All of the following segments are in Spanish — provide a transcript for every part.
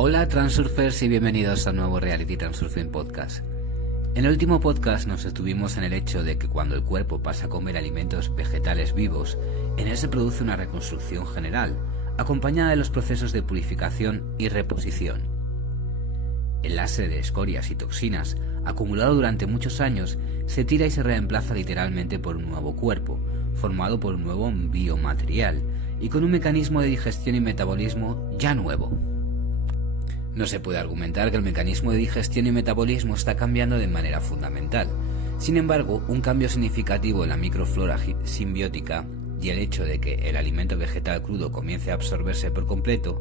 Hola Transurfers y bienvenidos al nuevo Reality Transurfing Podcast. En el último podcast nos detuvimos en el hecho de que cuando el cuerpo pasa a comer alimentos vegetales vivos, en él se produce una reconstrucción general, acompañada de los procesos de purificación y reposición. El lastre de escorias y toxinas, acumulado durante muchos años, se tira y se reemplaza literalmente por un nuevo cuerpo, formado por un nuevo biomaterial y con un mecanismo de digestión y metabolismo ya nuevo. No se puede argumentar que el mecanismo de digestión y metabolismo está cambiando de manera fundamental. Sin embargo, un cambio significativo en la microflora simbiótica y el hecho de que el alimento vegetal crudo comience a absorberse por completo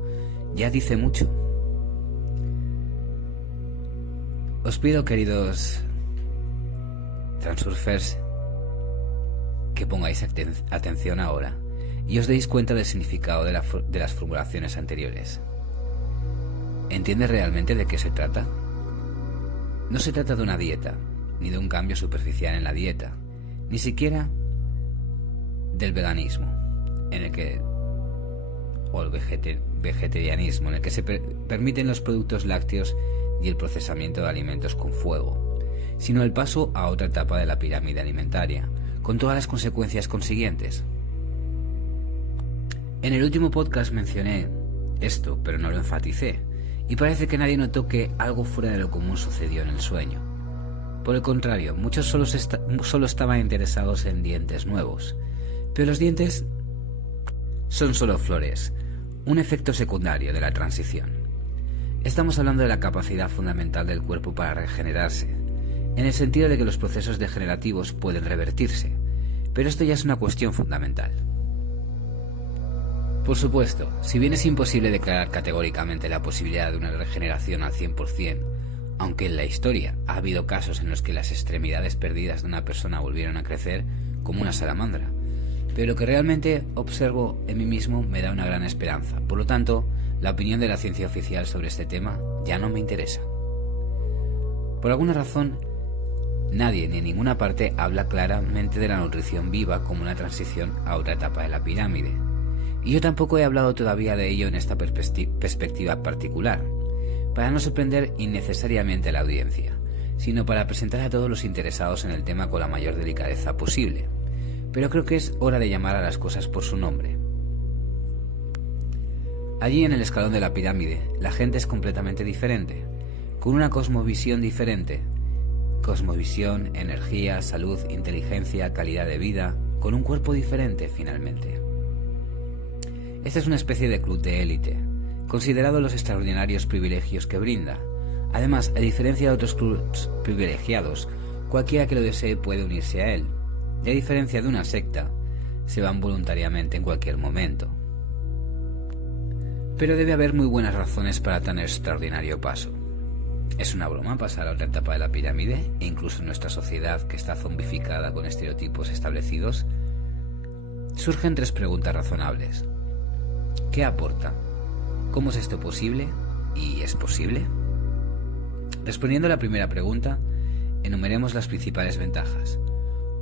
ya dice mucho. Os pido, queridos Transurfers, que pongáis atención ahora y os deis cuenta del significado de las formulaciones anteriores. ¿Entiendes realmente de qué se trata? No se trata de una dieta, ni de un cambio superficial en la dieta, ni siquiera del veganismo, o el vegetarianismo, en el que se permiten los productos lácteos y el procesamiento de alimentos con fuego, sino el paso a otra etapa de la pirámide alimentaria, con todas las consecuencias consiguientes. En el último podcast mencioné esto, pero no lo enfaticé. Y parece que nadie notó que algo fuera de lo común sucedió en el sueño. Por el contrario, muchos solo estaban interesados en dientes nuevos. Pero los dientes son solo flores, un efecto secundario de la transición. Estamos hablando de la capacidad fundamental del cuerpo para regenerarse, en el sentido de que los procesos degenerativos pueden revertirse, pero esto ya es una cuestión fundamental. Por supuesto, si bien es imposible declarar categóricamente la posibilidad de una regeneración al 100%, aunque en la historia ha habido casos en los que las extremidades perdidas de una persona volvieron a crecer como una salamandra, pero lo que realmente observo en mí mismo me da una gran esperanza. Por lo tanto, la opinión de la ciencia oficial sobre este tema ya no me interesa. Por alguna razón, nadie ni en ninguna parte habla claramente de la nutrición viva como una transición a otra etapa de la pirámide. Y yo tampoco he hablado todavía de ello en esta perspectiva particular, para no sorprender innecesariamente a la audiencia, sino para presentar a todos los interesados en el tema con la mayor delicadeza posible. Pero creo que es hora de llamar a las cosas por su nombre. Allí en el escalón de la pirámide, la gente es completamente diferente, con una cosmovisión diferente. Cosmovisión, energía, salud, inteligencia, calidad de vida, con un cuerpo diferente finalmente. Esta es una especie de club de élite, considerado los extraordinarios privilegios que brinda. Además, a diferencia de otros clubs privilegiados, cualquiera que lo desee puede unirse a él. Y a diferencia de una secta, se van voluntariamente en cualquier momento. Pero debe haber muy buenas razones para tan extraordinario paso. ¿Es una broma pasar a otra etapa de la pirámide, e incluso en nuestra sociedad que está zombificada con estereotipos establecidos? Surgen tres preguntas razonables. ¿Qué aporta? ¿Cómo es esto posible? ¿Y es posible? Respondiendo a la primera pregunta, enumeremos las principales ventajas.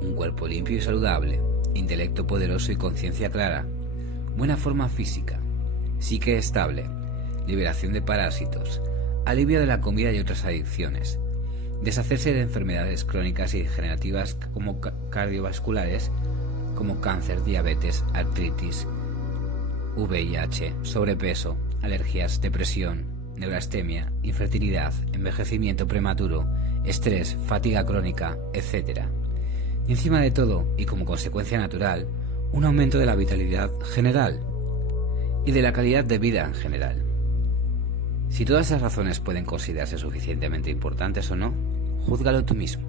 Un cuerpo limpio y saludable, intelecto poderoso y conciencia clara, buena forma física, psique estable, liberación de parásitos, alivio de la comida y otras adicciones, deshacerse de enfermedades crónicas y degenerativas como cardiovasculares, como cáncer, diabetes, artritis, VIH, sobrepeso, alergias, depresión, neurastemia, infertilidad, envejecimiento prematuro, estrés, fatiga crónica, etc. Y encima de todo, y como consecuencia natural, un aumento de la vitalidad general y de la calidad de vida en general. Si todas esas razones pueden considerarse suficientemente importantes o no, júzgalo tú mismo.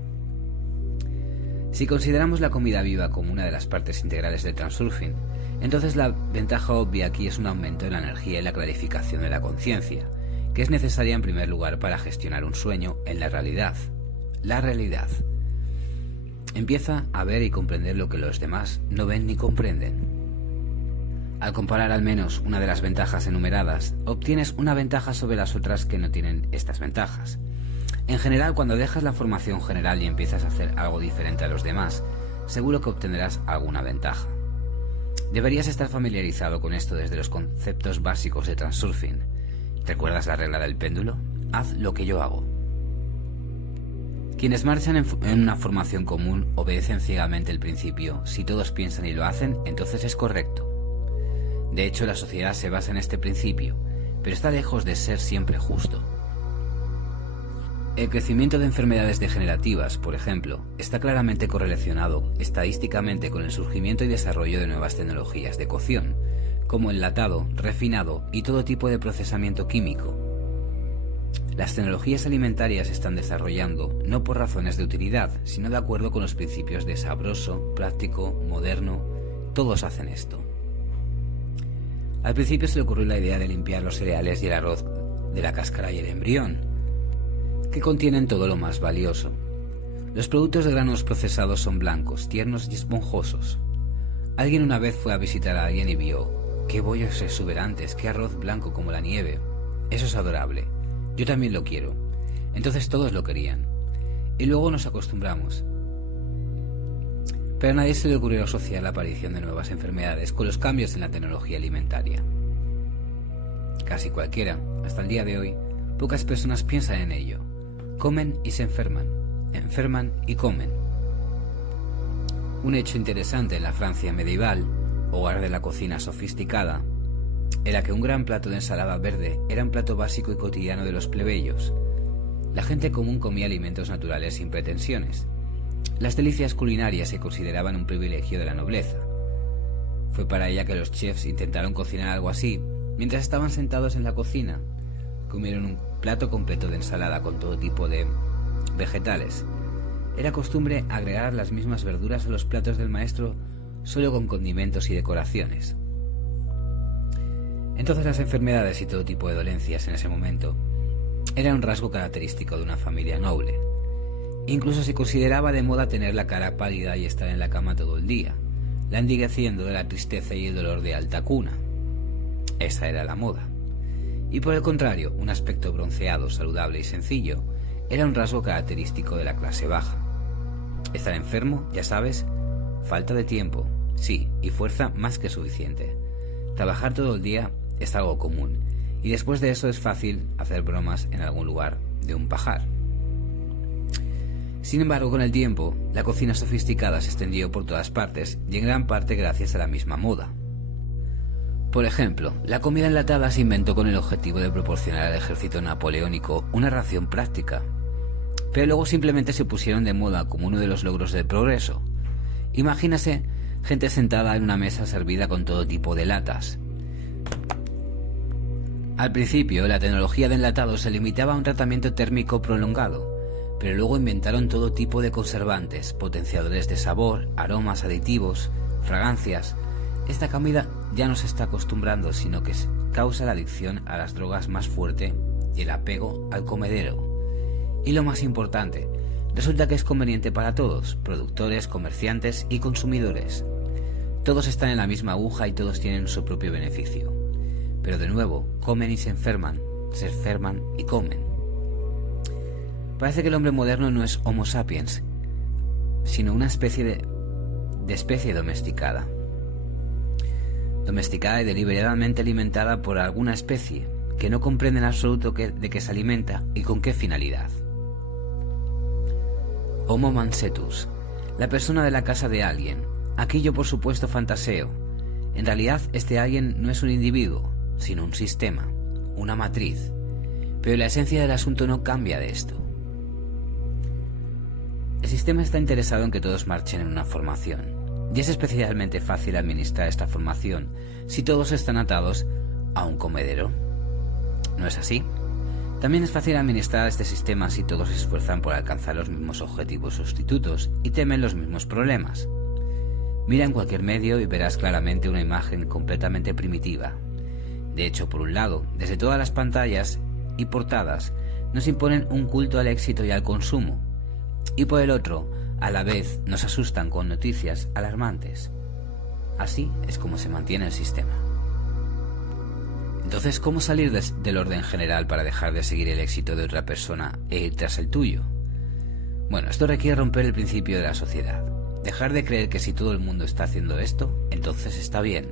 Si consideramos la comida viva como una de las partes integrales del transurfing, entonces la ventaja obvia aquí es un aumento en la energía y la clarificación de la conciencia, que es necesaria en primer lugar para gestionar un sueño en la realidad. La realidad. Empieza a ver y comprender lo que los demás no ven ni comprenden. Al comparar al menos una de las ventajas enumeradas, obtienes una ventaja sobre las otras que no tienen estas ventajas. En general, cuando dejas la formación general y empiezas a hacer algo diferente a los demás, seguro que obtendrás alguna ventaja. Deberías estar familiarizado con esto desde los conceptos básicos de Transurfing, ¿Recuerdas la regla del péndulo? Haz lo que yo hago. Quienes marchan en una formación común obedecen ciegamente el principio: si todos piensan y lo hacen, entonces es correcto. De hecho, la sociedad se basa en este principio, pero está lejos de ser siempre justo. El crecimiento de enfermedades degenerativas, por ejemplo, está claramente correlacionado estadísticamente con el surgimiento y desarrollo de nuevas tecnologías de cocción, como enlatado, refinado y todo tipo de procesamiento químico. Las tecnologías alimentarias se están desarrollando no por razones de utilidad, sino de acuerdo con los principios de sabroso, práctico, moderno. Todos hacen esto. Al principio se le ocurrió la idea de limpiar los cereales y el arroz de la cáscara y el embrión, que contienen todo lo más valioso. Los productos de granos procesados son blancos, tiernos y esponjosos. Alguien una vez fue a visitar a alguien y vio: ¡qué bollos exuberantes, qué arroz blanco como la nieve! Eso es adorable. Yo también lo quiero. Entonces todos lo querían. Y luego nos acostumbramos. Pero a nadie se le ocurrió asociar la aparición de nuevas enfermedades con los cambios en la tecnología alimentaria. Casi cualquiera, hasta el día de hoy, pocas personas piensan en ello. Comen y se enferman y comen. Un hecho interesante en la Francia medieval, hogar de la cocina sofisticada, era que un gran plato de ensalada verde era un plato básico y cotidiano de los plebeyos. La gente común comía alimentos naturales sin pretensiones. Las delicias culinarias se consideraban un privilegio de la nobleza. Fue para ella que los chefs intentaron cocinar algo así. Mientras estaban sentados en la cocina, comieron un plato completo de ensalada con todo tipo de vegetales. Era costumbre agregar las mismas verduras a los platos del maestro, solo con condimentos y decoraciones. Entonces las enfermedades y todo tipo de dolencias en ese momento era un rasgo característico de una familia noble. Incluso se consideraba de moda tener la cara pálida y estar en la cama todo el día, languideciendo de la tristeza y el dolor de alta cuna. Esa era la moda. Y por el contrario, un aspecto bronceado, saludable y sencillo era un rasgo característico de la clase baja. Estar enfermo, ya sabes, falta de tiempo, sí, y fuerza más que suficiente. Trabajar todo el día es algo común, y después de eso es fácil hacer bromas en algún lugar de un pajar. Sin embargo, con el tiempo, la cocina sofisticada se extendió por todas partes y en gran parte gracias a la misma moda. Por ejemplo, la comida enlatada se inventó con el objetivo de proporcionar al ejército napoleónico una ración práctica, pero luego simplemente se pusieron de moda como uno de los logros del progreso. Imagínase gente sentada en una mesa servida con todo tipo de latas. Al principio, la tecnología de enlatado se limitaba a un tratamiento térmico prolongado, pero luego inventaron todo tipo de conservantes, potenciadores de sabor, aromas, aditivos, fragancias. Esta comida ya no se está acostumbrando, sino que causa la adicción a las drogas más fuerte y el apego al comedero. Y lo más importante, resulta que es conveniente para todos, productores, comerciantes y consumidores. Todos están en la misma aguja y todos tienen su propio beneficio. Pero de nuevo, comen y se enferman y comen. Parece que el hombre moderno no es Homo sapiens, sino una especie de especie domesticada. Domesticada y deliberadamente alimentada por alguna especie que no comprende en absoluto de qué se alimenta y con qué finalidad. Homo mansetus, la persona de la casa de alguien. Aquí yo por supuesto fantaseo. En realidad este alguien no es un individuo, sino un sistema, una matriz. Pero la esencia del asunto no cambia de esto. El sistema está interesado en que todos marchen en una formación, y es especialmente fácil administrar esta formación si todos están atados a un comedero. ¿No es así? También es fácil administrar este sistema si todos se esfuerzan por alcanzar los mismos objetivos sustitutos y temen los mismos problemas. Mira en cualquier medio y verás claramente una imagen completamente primitiva. De hecho, por un lado, desde todas las pantallas y portadas nos imponen un culto al éxito y al consumo, y por el otro, a la vez nos asustan con noticias alarmantes. Así es como se mantiene el sistema. Entonces, ¿cómo salir del orden general para dejar de seguir el éxito de otra persona e ir tras el tuyo? Bueno, esto requiere romper el principio de la sociedad. Dejar de creer que si todo el mundo está haciendo esto, entonces está bien.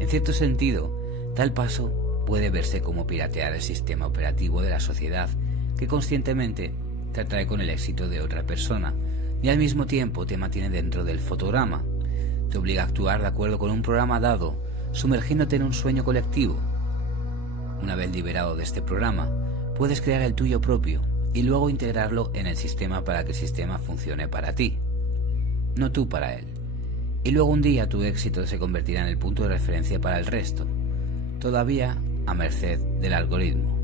En cierto sentido, tal paso puede verse como piratear el sistema operativo de la sociedad que conscientemente te atrae con el éxito de otra persona y al mismo tiempo te mantiene dentro del fotograma. Te obliga a actuar de acuerdo con un programa dado, sumergiéndote en un sueño colectivo. Una vez liberado de este programa, puedes crear el tuyo propio y luego integrarlo en el sistema para que el sistema funcione para ti, no tú para él. Y luego un día tu éxito se convertirá en el punto de referencia para el resto, todavía a merced del algoritmo.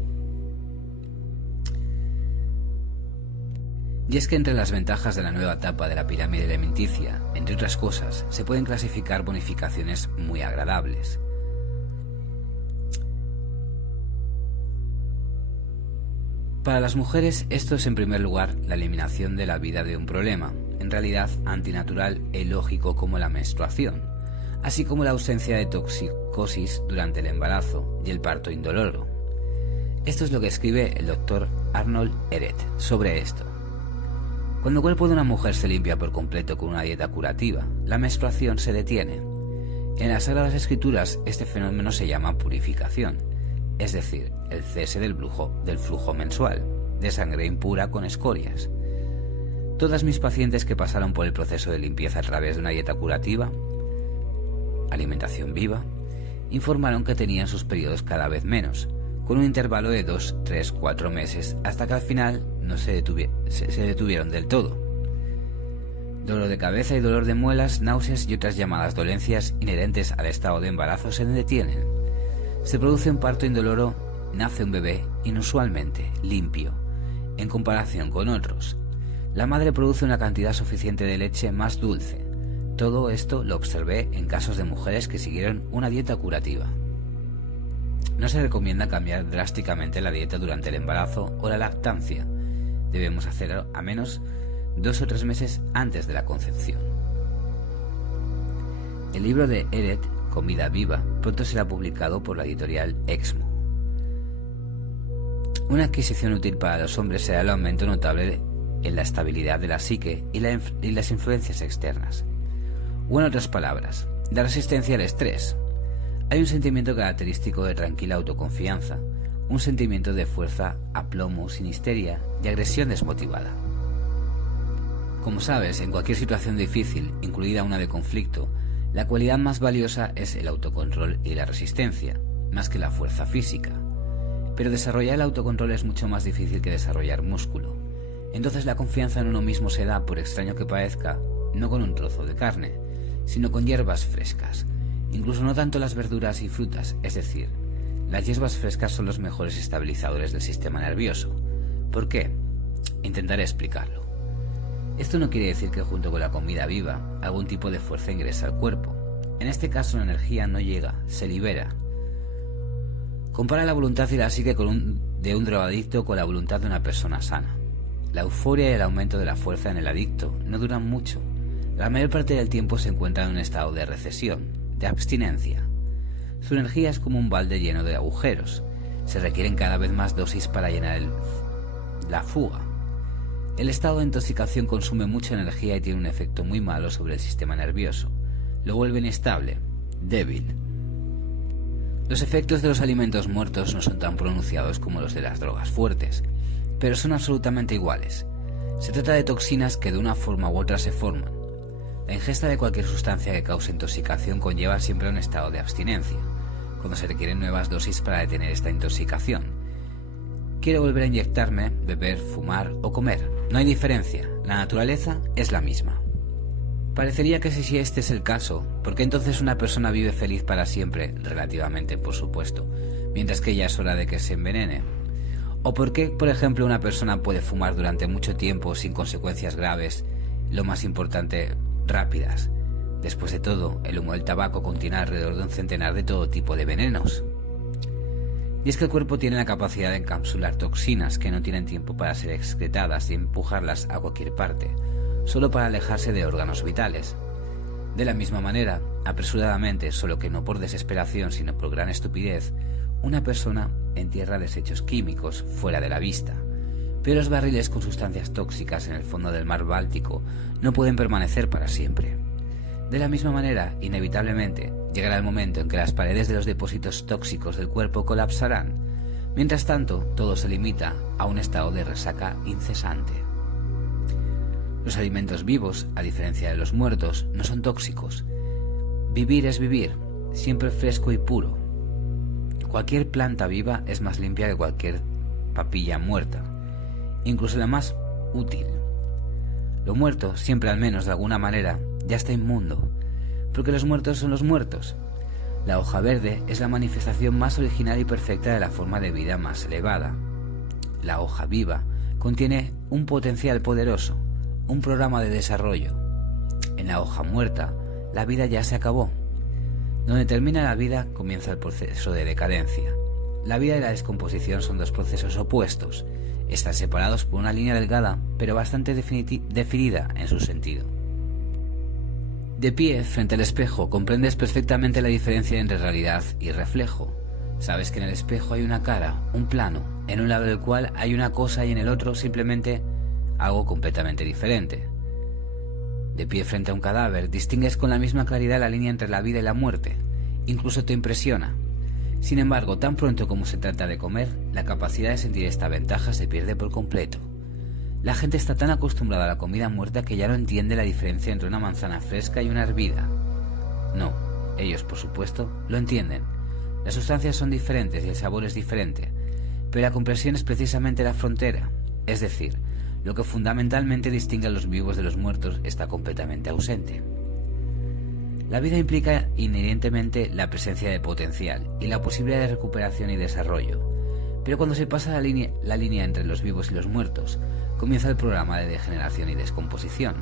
Y es que entre las ventajas de la nueva etapa de la pirámide alimenticia, entre otras cosas, se pueden clasificar bonificaciones muy agradables. Para las mujeres esto es en primer lugar la eliminación de la vida de un problema, en realidad antinatural e ilógico como la menstruación, así como la ausencia de toxicosis durante el embarazo y el parto indoloro. Esto es lo que escribe el Dr. Arnold Ehret sobre esto. Cuando el cuerpo de una mujer se limpia por completo con una dieta curativa, la menstruación se detiene. En las Sagradas Escrituras este fenómeno se llama purificación, es decir, el cese del flujo mensual, de sangre impura con escorias. Todas mis pacientes que pasaron por el proceso de limpieza a través de una dieta curativa, alimentación viva, informaron que tenían sus periodos cada vez menos, con un intervalo de 2, 3, 4 meses, hasta que al final no se detuvieron del todo. Dolor de cabeza y dolor de muelas, náuseas y otras llamadas dolencias inherentes al estado de embarazo se detienen. Se produce un parto indoloro, nace un bebé inusualmente limpio, en comparación con otros. La madre produce una cantidad suficiente de leche más dulce. Todo esto lo observé en casos de mujeres que siguieron una dieta curativa. No se recomienda cambiar drásticamente la dieta durante el embarazo o la lactancia. Debemos hacerlo a menos 2 o 3 meses antes de la concepción. El libro de Ehret, Comida Viva, pronto será publicado por la editorial Exmo. Una adquisición útil para los hombres será el aumento notable en la estabilidad de la psique y las influencias externas. O en otras palabras, la resistencia al estrés. Hay un sentimiento característico de tranquila autoconfianza, un sentimiento de fuerza, aplomo, sin histeria y agresión desmotivada. Como sabes, en cualquier situación difícil, incluida una de conflicto, la cualidad más valiosa es el autocontrol y la resistencia, más que la fuerza física. Pero desarrollar el autocontrol es mucho más difícil que desarrollar músculo. Entonces la confianza en uno mismo se da, por extraño que parezca, no con un trozo de carne, sino con hierbas frescas, incluso no tanto las verduras y frutas, es decir, las hierbas frescas son los mejores estabilizadores del sistema nervioso. ¿Por qué? Intentaré explicarlo. Esto no quiere decir que junto con la comida viva algún tipo de fuerza ingresa al cuerpo. En este caso la energía no llega, se libera. Compara la voluntad y la psique de un drogadicto con la voluntad de una persona sana. La euforia y el aumento de la fuerza en el adicto no duran mucho. La mayor parte del tiempo se encuentra en un estado de recesión, de abstinencia. Su energía es como un balde lleno de agujeros. Se requieren cada vez más dosis para llenar la fuga. El estado de intoxicación consume mucha energía y tiene un efecto muy malo sobre el sistema nervioso. Lo vuelve inestable, débil. Los efectos de los alimentos muertos no son tan pronunciados como los de las drogas fuertes, pero son absolutamente iguales. Se trata de toxinas que de una forma u otra se forman. La ingesta de cualquier sustancia que cause intoxicación conlleva siempre un estado de abstinencia, cuando se requieren nuevas dosis para detener esta intoxicación. Quiero volver a inyectarme, beber, fumar o comer. No hay diferencia, la naturaleza es la misma. Parecería que si este es el caso, ¿por qué entonces una persona vive feliz para siempre, relativamente por supuesto, mientras que ya es hora de que se envenene? ¿O por qué, por ejemplo, una persona puede fumar durante mucho tiempo sin consecuencias graves, lo más importante, rápidas? Después de todo, el humo del tabaco contiene alrededor de un centenar de todo tipo de venenos. Y es que el cuerpo tiene la capacidad de encapsular toxinas que no tienen tiempo para ser excretadas y empujarlas a cualquier parte, solo para alejarse de órganos vitales. De la misma manera, apresuradamente, solo que no por desesperación sino por gran estupidez, una persona entierra desechos químicos fuera de la vista. Pero los barriles con sustancias tóxicas en el fondo del mar Báltico no pueden permanecer para siempre. De la misma manera, inevitablemente, llegará el momento en que las paredes de los depósitos tóxicos del cuerpo colapsarán. Mientras tanto, todo se limita a un estado de resaca incesante. Los alimentos vivos, a diferencia de los muertos, no son tóxicos. Vivir es vivir, siempre fresco y puro. Cualquier planta viva es más limpia que cualquier papilla muerta, incluso la más útil. Lo muerto, siempre al menos de alguna manera, ya está inmundo, porque los muertos son los muertos. La hoja verde es la manifestación más original y perfecta de la forma de vida más elevada. La hoja viva contiene un potencial poderoso, un programa de desarrollo. En la hoja muerta, la vida ya se acabó. Donde termina la vida, comienza el proceso de decadencia. La vida y la descomposición son dos procesos opuestos. Están separados por una línea delgada, pero bastante definida en su sentido. De pie, frente al espejo, comprendes perfectamente la diferencia entre realidad y reflejo. Sabes que en el espejo hay una cara, un plano, en un lado del cual hay una cosa y en el otro simplemente algo completamente diferente. De pie frente a un cadáver, distingues con la misma claridad la línea entre la vida y la muerte. Incluso te impresiona. Sin embargo, tan pronto como se trata de comer, la capacidad de sentir esta ventaja se pierde por completo. La gente está tan acostumbrada a la comida muerta que ya no entiende la diferencia entre una manzana fresca y una hervida. No, ellos, por supuesto, lo entienden. Las sustancias son diferentes y el sabor es diferente, pero la comprensión es precisamente la frontera, es decir, lo que fundamentalmente distingue a los vivos de los muertos está completamente ausente. La vida implica inherentemente la presencia de potencial y la posibilidad de recuperación y desarrollo, pero cuando se pasa la línea entre los vivos y los muertos, comienza el programa de degeneración y descomposición.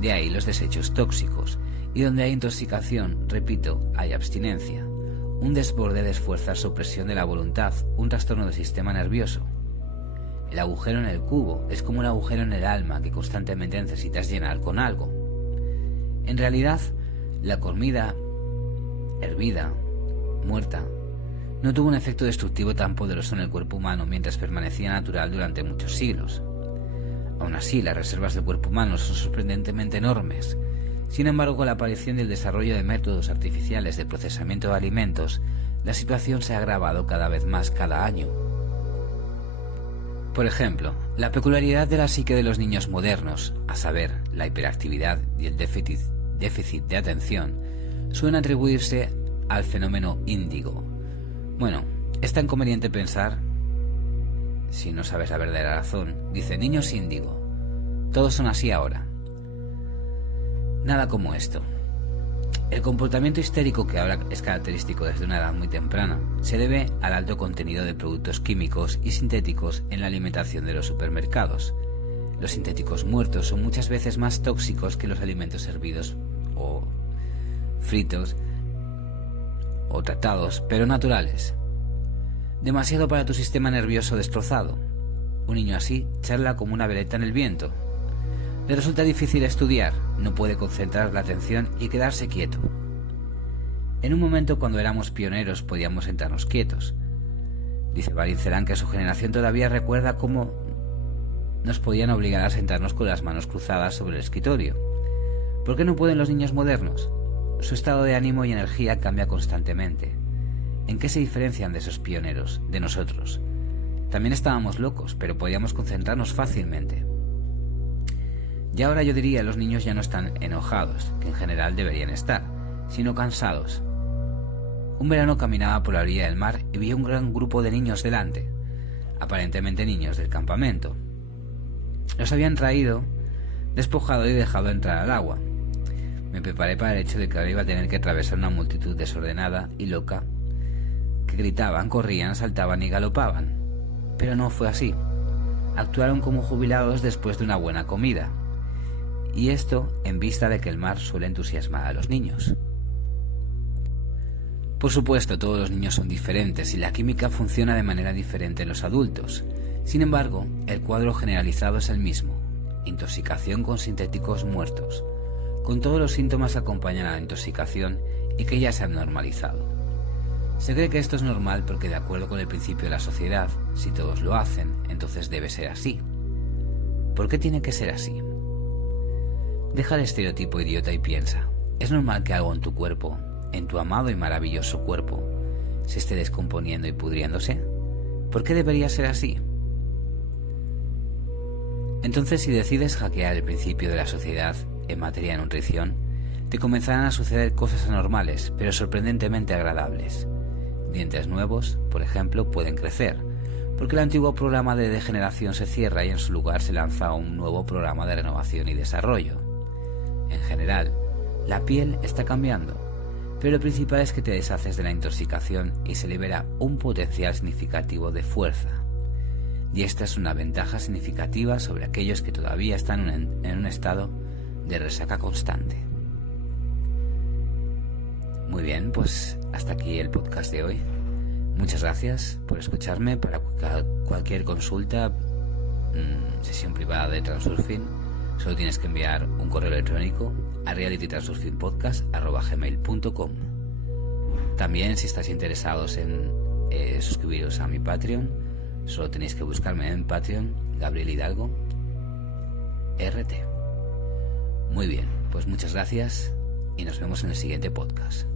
De ahí los desechos tóxicos, y donde hay intoxicación, repito, hay abstinencia, un desborde de fuerzas o presión de la voluntad, un trastorno del sistema nervioso. El agujero en el cubo es como un agujero en el alma que constantemente necesitas llenar con algo. En realidad, la comida hervida, muerta, no tuvo un efecto destructivo tan poderoso en el cuerpo humano mientras permanecía natural durante muchos siglos. Aún así, las reservas del cuerpo humano son sorprendentemente enormes. Sin embargo, con la aparición y el desarrollo de métodos artificiales de procesamiento de alimentos, la situación se ha agravado cada vez más cada año. Por ejemplo, la peculiaridad de la psique de los niños modernos, a saber, la hiperactividad y el déficit de atención, suelen atribuirse al fenómeno índigo. Bueno, es tan conveniente pensar, si no sabes la verdadera razón, dice niños índigo. Todos son así ahora. Nada como esto. El comportamiento histérico que ahora es característico desde una edad muy temprana se debe al alto contenido de productos químicos y sintéticos en la alimentación de los supermercados. Los sintéticos muertos son muchas veces más tóxicos que los alimentos hervidos o fritos o tratados, pero naturales. Demasiado para tu sistema nervioso destrozado. Un niño así charla como una veleta en el viento. Le resulta difícil estudiar, no puede concentrar la atención y quedarse quieto. En un momento cuando éramos pioneros podíamos sentarnos quietos. Dice Valincerán que su generación todavía recuerda cómo nos podían obligar a sentarnos con las manos cruzadas sobre el escritorio. ¿Por qué no pueden los niños modernos? Su estado de ánimo y energía cambia constantemente. ¿En qué se diferencian de esos pioneros, de nosotros? También estábamos locos, pero podíamos concentrarnos fácilmente. Y ahora yo diría, los niños ya no están enojados, que en general deberían estar, sino cansados. Un verano caminaba por la orilla del mar y vi un gran grupo de niños delante, aparentemente niños del campamento. Los habían traído, despojado y dejado entrar al agua. Me preparé para el hecho de que ahora iba a tener que atravesar una multitud desordenada y loca, que gritaban, corrían, saltaban y galopaban. Pero no fue así. Actuaron como jubilados después de una buena comida. Y esto en vista de que el mar suele entusiasmar a los niños. Por supuesto, todos los niños son diferentes y la química funciona de manera diferente en los adultos. Sin embargo, el cuadro generalizado es el mismo: intoxicación con sintéticos muertos, con todos los síntomas que acompañan a la intoxicación y que ya se han normalizado. Se cree que esto es normal porque, de acuerdo con el principio de la sociedad, si todos lo hacen, entonces debe ser así. ¿Por qué tiene que ser así? Deja el estereotipo idiota y piensa: ¿es normal que algo en tu cuerpo, en tu amado y maravilloso cuerpo se esté descomponiendo y pudriéndose? ¿Por qué debería ser así? Entonces, si decides hackear el principio de la sociedad en materia de nutrición, te comenzarán a suceder cosas anormales, pero sorprendentemente agradables. Dientes nuevos, por ejemplo, pueden crecer, porque el antiguo programa de degeneración se cierra y en su lugar se lanza un nuevo programa de renovación y desarrollo. En general, la piel está cambiando, pero lo principal es que te deshaces de la intoxicación y se libera un potencial significativo de fuerza. Y esta es una ventaja significativa sobre aquellos que todavía están en un estado de resaca constante. Muy bien, pues hasta aquí el podcast de hoy. Muchas gracias por escucharme. Para cualquier consulta, sesión privada de Transurfing, solo tienes que enviar un correo electrónico a realitytransurfingpodcast@gmail.com. También, si estáis interesados en suscribiros a mi Patreon, solo tenéis que buscarme en Patreon, Gabriel Hidalgo RT. Muy bien, pues muchas gracias y nos vemos en el siguiente podcast.